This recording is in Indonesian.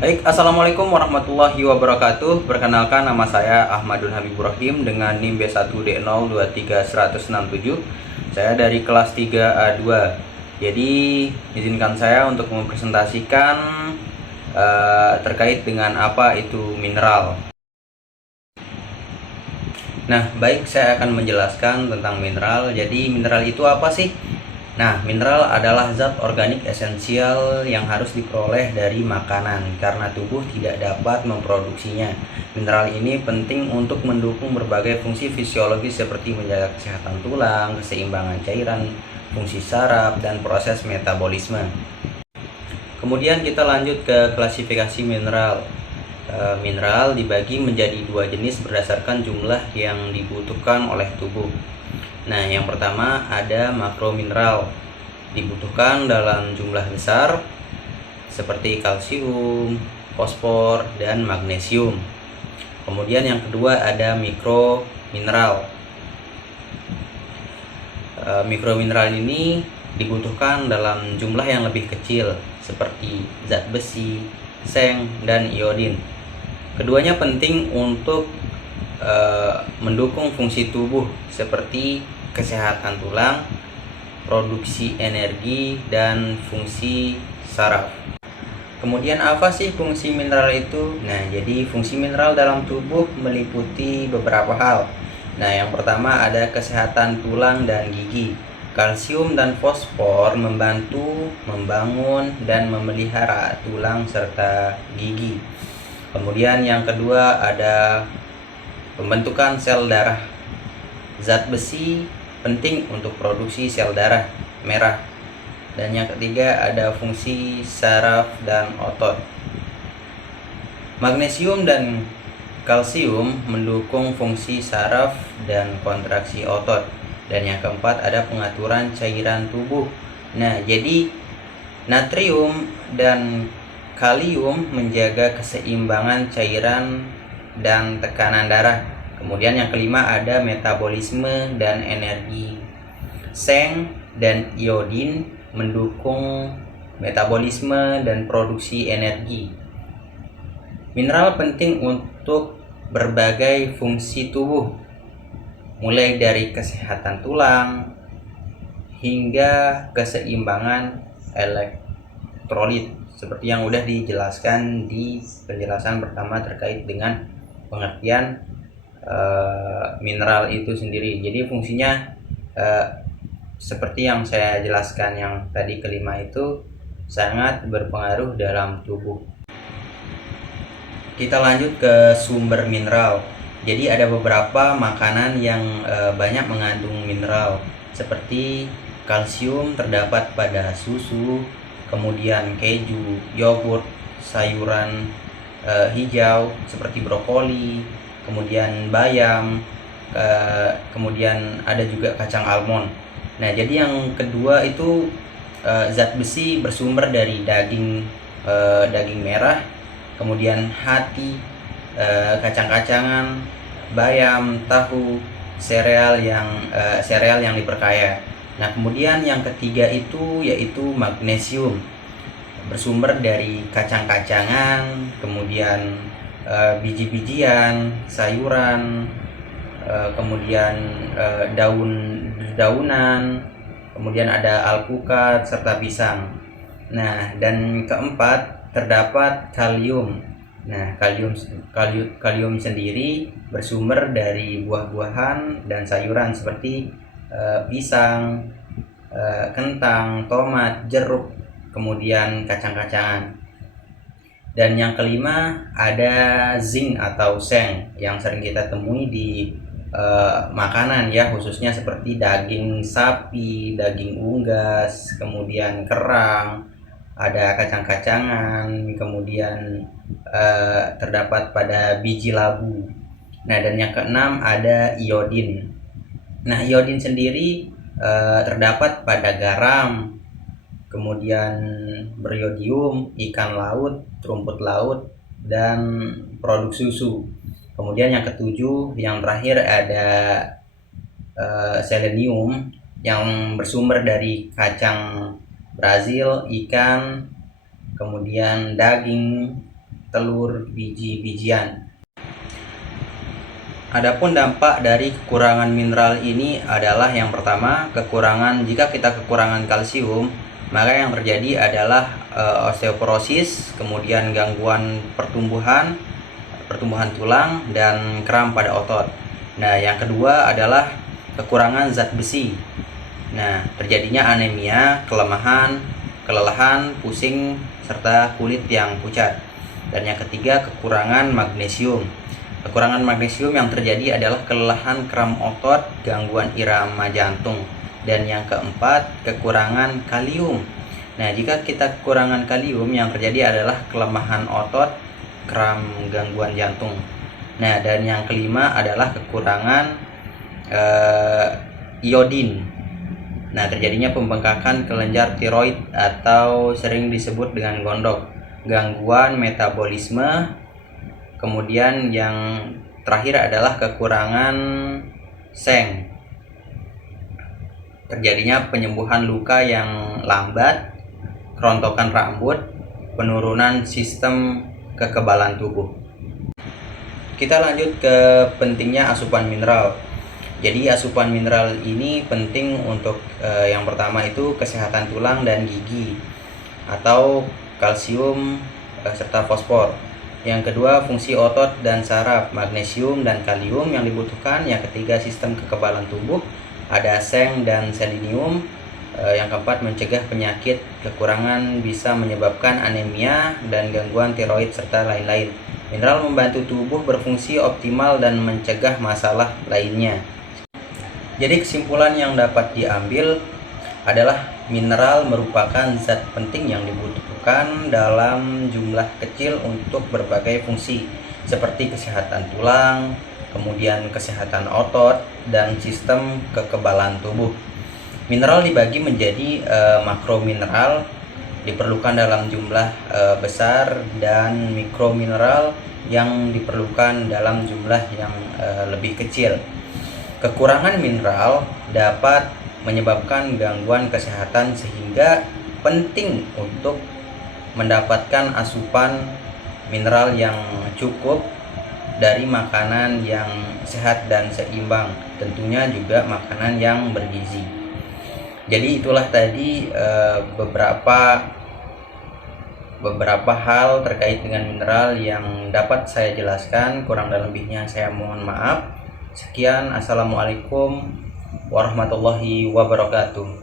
Baik, Assalamualaikum warahmatullahi wabarakatuh. Perkenalkan, nama saya Ahmadun Habibur Rahim dengan NIM B1D023167. Saya dari kelas 3A2. Jadi, izinkan saya untuk mempresentasikan terkait dengan apa itu mineral. Nah, baik, saya akan menjelaskan tentang mineral. Jadi, mineral itu apa sih? Nah, mineral adalah zat organik esensial yang harus diperoleh dari makanan karena tubuh tidak dapat memproduksinya. Mineral ini penting untuk mendukung berbagai fungsi fisiologis seperti menjaga kesehatan tulang, keseimbangan cairan, fungsi saraf, dan proses metabolisme. Kemudian kita lanjut ke klasifikasi mineral. Mineral dibagi menjadi dua jenis berdasarkan jumlah yang dibutuhkan oleh tubuh. Nah, yang pertama ada makromineral, dibutuhkan dalam jumlah besar seperti kalsium, fosfor, dan magnesium. Kemudian yang kedua ada mikromineral. Mikromineral ini dibutuhkan dalam jumlah yang lebih kecil seperti zat besi, seng, dan iodin. Keduanya penting untuk mendukung fungsi tubuh seperti kesehatan tulang, produksi energi, dan fungsi saraf. Kemudian apa sih fungsi mineral itu? Nah, jadi fungsi mineral dalam tubuh meliputi beberapa hal. Nah, yang pertama ada kesehatan tulang dan gigi. Kalsium dan fosfor membantu membangun dan memelihara tulang serta gigi. Kemudian yang kedua ada pembentukan sel darah. Zat besi penting untuk produksi sel darah merah. Dan yang ketiga ada fungsi saraf dan otot. Magnesium dan kalsium mendukung fungsi saraf dan kontraksi otot. Dan yang keempat ada pengaturan cairan tubuh. Nah, jadi natrium dan kalium menjaga keseimbangan cairan dan tekanan darah. Kemudian yang kelima ada metabolisme dan energi. Seng dan iodin mendukung metabolisme dan produksi energi. Mineral penting untuk berbagai fungsi tubuh, mulai dari kesehatan tulang hingga keseimbangan elektrolit, seperti yang udah dijelaskan di penjelasan pertama terkait dengan pengertian mineral itu sendiri. Jadi fungsinya seperti yang saya jelaskan yang tadi kelima itu sangat berpengaruh dalam tubuh. Kita lanjut ke sumber mineral. Jadi ada beberapa makanan yang banyak mengandung mineral, seperti kalsium terdapat pada susu, kemudian keju, yogurt, sayuran hijau seperti brokoli, kemudian bayam, kemudian ada juga kacang almond. Nah, jadi yang kedua itu zat besi bersumber dari daging merah, kemudian hati, kacang-kacangan, bayam, tahu, sereal yang diperkaya. Nah, kemudian yang ketiga itu yaitu magnesium, bersumber dari kacang-kacangan, kemudian biji-bijian, sayuran, kemudian daunan, kemudian ada alpukat serta pisang. Nah, dan keempat terdapat kalium. Nah, kalium sendiri bersumber dari buah-buahan dan sayuran seperti pisang, kentang, tomat, jeruk, kemudian kacang-kacangan. Dan yang kelima ada zinc atau seng yang sering kita temui di makanan ya, khususnya seperti daging sapi, daging unggas, kemudian kerang, ada kacang-kacangan, kemudian terdapat pada biji labu. Nah, dan yang keenam ada iodin. Nah, iodin sendiri terdapat pada garam, kemudian beriodium, ikan laut, rumput laut, dan produk susu. Kemudian yang ketujuh, yang terakhir ada selenium yang bersumber dari kacang Brazil, ikan, kemudian daging, telur biji-bijian. Adapun dampak dari kekurangan mineral ini adalah yang pertama, jika kita kekurangan kalsium, maka yang terjadi adalah osteoporosis, kemudian gangguan pertumbuhan tulang, dan kram pada otot. Nah, yang kedua adalah kekurangan zat besi. Nah, terjadinya anemia, kelelahan, pusing, serta kulit yang pucat. Dan yang ketiga, kekurangan magnesium. Kekurangan magnesium yang terjadi adalah kelelahan kram otot, gangguan irama jantung. Dan yang keempat, kekurangan kalium. Nah, jika kita kekurangan kalium, yang terjadi adalah kelemahan otot, kram, gangguan jantung. Nah, dan yang kelima adalah kekurangan iodin. Nah, terjadinya pembengkakan kelenjar tiroid atau sering disebut dengan gondok, gangguan metabolisme. Kemudian yang terakhir adalah kekurangan seng. Terjadinya penyembuhan luka yang lambat, kerontokan rambut, penurunan sistem kekebalan tubuh. Kita lanjut ke pentingnya asupan mineral. Jadi asupan mineral ini penting untuk yang pertama itu kesehatan tulang dan gigi atau kalsium serta fosfor. Yang kedua, fungsi otot dan saraf, magnesium dan kalium yang dibutuhkan. Yang ketiga, sistem kekebalan tubuh, ada seng dan selenium. Yang keempat, mencegah penyakit. Kekurangan bisa menyebabkan anemia dan gangguan tiroid serta lain-lain. Mineral membantu tubuh berfungsi optimal dan mencegah masalah lainnya. Jadi kesimpulan yang dapat diambil adalah mineral merupakan zat penting yang dibutuhkan dalam jumlah kecil untuk berbagai fungsi seperti kesehatan tulang, kemudian kesehatan otot, dan sistem kekebalan tubuh. Mineral dibagi menjadi makromineral, diperlukan dalam jumlah besar, dan mikromineral yang diperlukan dalam jumlah yang lebih kecil. Kekurangan mineral dapat menyebabkan gangguan kesehatan sehingga penting untuk mendapatkan asupan mineral yang cukup dari makanan yang sehat dan seimbang, tentunya juga makanan yang bergizi. Jadi itulah tadi beberapa hal terkait dengan mineral yang dapat saya jelaskan. Kurang dan lebihnya saya mohon maaf. Sekian, assalamualaikum warahmatullahi wabarakatuh.